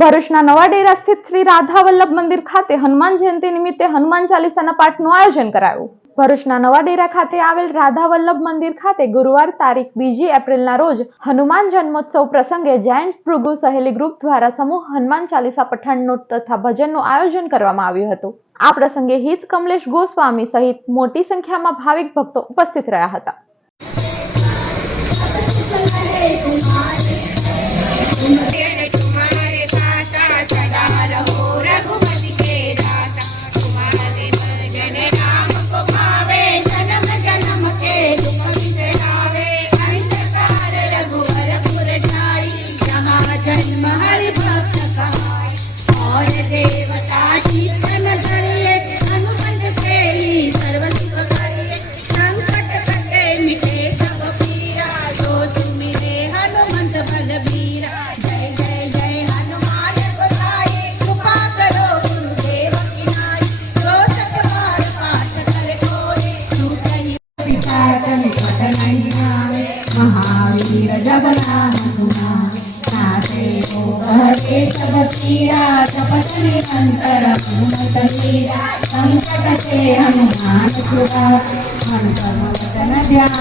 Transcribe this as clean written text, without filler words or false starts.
ભરૂચના નવા ડેરા સ્થિત શ્રી રાધા વલ્લભ મંદિર ખાતે હનુમાન જયંતિ નિમિત્તે હનુમાન ચાલીસાના પાઠનું આયોજન કરાયું। ભરૂચના નવા ડેરા ખાતે આવેલ રાધા વલ્લભ મંદિર ખાતે ગુરુવાર તારીખ 2 એપ્રિલના રોજ હનુમાન જન્મોત્સવ પ્રસંગે જૈન ભૃગુ સહેલી ગ્રુપ દ્વારા સમૂહ હનુમાન ચાલીસા પઠાણનું તથા ભજનનું આયોજન કરવામાં આવ્યું હતું। આ પ્રસંગે હિત કમલેશ ગોસ્વામી સહિત મોટી સંખ્યામાં ભાવિક ભક્તો ઉપસ્થિત રહ્યા હતા। महावीर जगन्नाथ नाथे हरे सब पीरा जपत निरंतर हनुमत वीरा संकट से हनुमान छुड़ा मन क्रम वचन ध्यान।